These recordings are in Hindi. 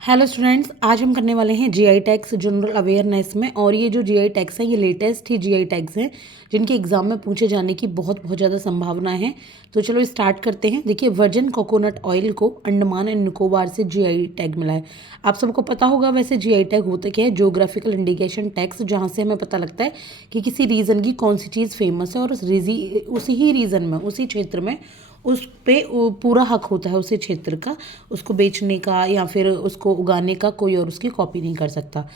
हेलो स्टूडेंट्स, आज हम करने वाले हैं जीआई टैग्स जनरल अवेयरनेस में। और ये जो जीआई टैग्स हैं ये लेटेस्ट ही जीआई टैग्स हैं जिनके एग्जाम में पूछे जाने की बहुत ज़्यादा संभावना है। तो चलो स्टार्ट करते हैं। देखिए, वर्जिन कोकोनट ऑयल को अंडमान एंड निकोबार से जीआई टैग मिला है। आप सबको पता होगा वैसे जीआई टैग होता क्या है। ज्योग्राफिकल इंडिकेशन टैग्स, जहाँ से हमें पता लगता है कि किसी रीजन की कौन सी चीज़ फेमस है और उसी ही रीजन में, उसी क्षेत्र में उस पे पूरा हक होता है उसी क्षेत्र का, उसको बेचने का या फिर उसको उगाने का। कोई और उसकी कॉपी नहीं कर सकता।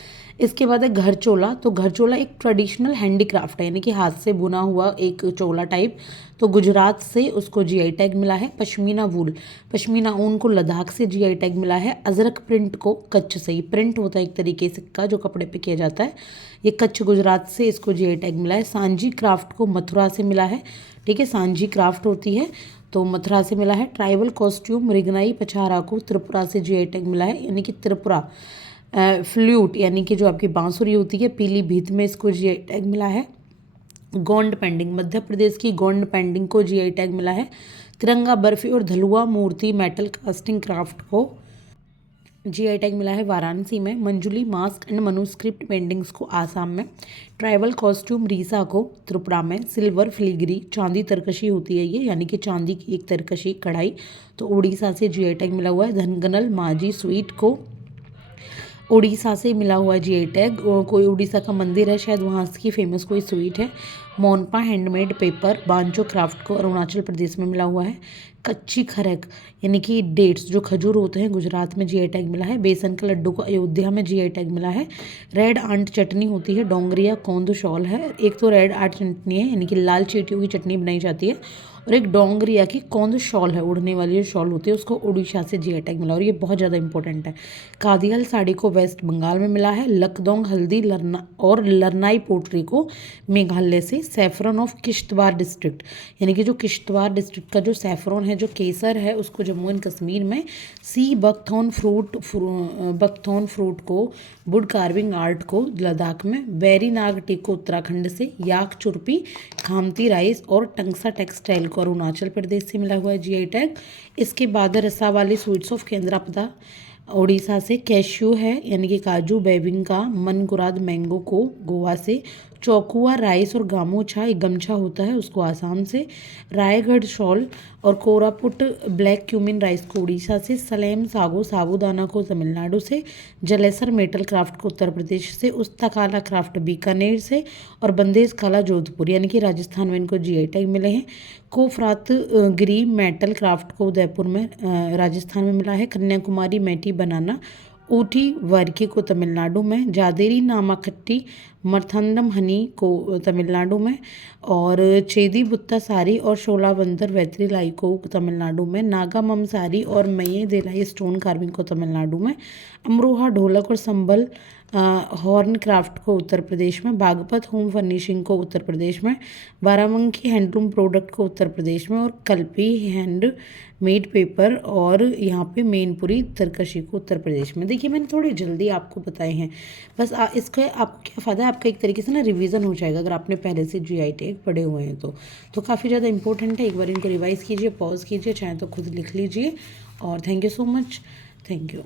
इसके बाद है घर चोला। तो घर चोला एक ट्रेडिशनल हैंडीक्राफ्ट है, यानी कि हाथ से बुना हुआ एक चोला टाइप। तो गुजरात से उसको जीआई टैग मिला है। पश्मीना वूल, पश्मीना ऊन को लद्दाख से जीआई टैग मिला है। अजरक प्रिंट को कच्छ से, ही प्रिंट होता है एक तरीके से का जो कपड़े पे किया जाता है, ये कच्छ गुजरात से इसको जीआई टैग मिला है। सांजी क्राफ्ट को मथुरा से मिला है। ठीक है, सांजी क्राफ्ट होती है तो मथुरा से मिला है। ट्राइबल कॉस्ट्यूम रिगनाई पछारा को त्रिपुरा से जीआई टैग मिला है, यानी कि त्रिपुरा। फ्लूट यानी कि जो आपकी बांसुरी होती है, पीलीभीत में इसको जीआई टैग मिला है। गोंड पेंडिंग, मध्य प्रदेश की गोंड पेंडिंग को जीआई टैग मिला है। तिरंगा बर्फी और धलुआ मूर्ति मेटल कास्टिंग क्राफ्ट को जीआई टैग मिला है वाराणसी में। Manjuli mask and manuscript paintings को आसाम में। ट्राइबल कॉस्ट्यूम रीसा को त्रिपुरा में। सिल्वर फिलीग्री चांदी तरकशी होती है ये, यानी कि चांदी की एक तरकशी कढ़ाई, तो उड़ीसा से जीआई टैग मिला हुआ है। धनगनल माझी स्वीट को उड़ीसा से मिला हुआ है जीआई टैग। कोई उड़ीसा का मंदिर है शायद, वहाँ की फेमस कोई स्वीट है। मोनपा हैंडमेड पेपर बांचो क्राफ्ट को अरुणाचल प्रदेश में मिला हुआ है। कच्ची खरक यानी कि डेट्स जो खजूर होते हैं, गुजरात में जीआई टैग मिला है। बेसन का लड्डू को अयोध्या में जीआई टैग मिला है। रेड आंट चटनी होती है, डोंगरिया कौंद शॉल है। एक तो रेड आंट चटनी है, यानी कि लाल चींटियों की चटनी बनाई जाती है, और एक डोंगरिया की कौंद शॉल है, उड़ने वाली जो शॉल होती है, उसको उड़ीसा से जीआई टैग मिला, और ये बहुत ज़्यादा इंपॉर्टेंट है। कादियाल साड़ी को वेस्ट बंगाल में मिला है। लकदोंग हल्दी लरनाई पोट्री को मेघालय से। सैफरन ऑफ किश्तवाड़ डिस्ट्रिक्ट, यानी कि जो किश्तवाड़ डिस्ट्रिक्ट का जो सैफरन है, जो केसर है, उसको जम्मू एंड कश्मीर में। सी बकथॉर्न फ्रूट को वुड कार्विंग आर्ट को लद्दाख में। वेरी नाग टी को उत्तराखंड से। याक चुरपी खामती राइस और टंगसा टेक्सटाइल को अरुणाचल प्रदेश से मिला हुआ है जीआई टैग। इसके बाद रसावाली स्वीट्स ऑफ केंद्रापदा उड़ीसा से। कैश्यू है, यानी कि काजू बेबिंका मनकुराद मैंगो को गोवा से। चौकुआ राइस और गामोछा एक गमछा होता है, उसको आसाम से। रायगढ़ शॉल और कोरापुट ब्लैक क्यूमिन राइस को उड़ीसा से। सलेम सागो साबूदाना को तमिलनाडु से। जलेसर मेटल क्राफ्ट को उत्तर प्रदेश से। उस्तकाला क्राफ्ट बीकानेर से। और बंदेज काला जोधपुर, यानी कि राजस्थान में इनको जीआई टैग मिले हैं। कोफ्रात गिरी मेटल क्राफ्ट को उदयपुर में राजस्थान में मिला है। कन्याकुमारी मैटी बनाना ऊटी वर्की को तमिलनाडु में। जादेरी नामाखट्टी मर्थंदम हनी को तमिलनाडु में। और चेदी बुत्ता सारी और शोलावंतर वैत्रीलाई को तमिलनाडु में। नागा मम सारी और मये देलाई स्टोन कार्विंग को तमिलनाडु में। अमरोहा ढोलक और संबल हॉर्न क्राफ्ट को उत्तर प्रदेश में। बागपत होम फर्निशिंग को उत्तर प्रदेश में। बाराबंकी हैंडलूम प्रोडक्ट को उत्तर प्रदेश में। और कल्पी हैंड मेड पेपर और यहाँ पे मेनपुरी तरकशी को उत्तर प्रदेश में। देखिए, मैंने थोड़ी जल्दी आपको बताए हैं, बस इसका आपको क्या फ़ायदा है, आपका एक तरीके से ना रिवीजन हो जाएगा अगर आपने पहले से जीआई टैग पढ़े हुए हैं तो काफ़ी ज़्यादा इंपॉर्टेंट है। एक बार इनको रिवाइज़ कीजिए, पॉज कीजिए, चाहे तो खुद लिख लीजिए। और thank you so much. Thank you.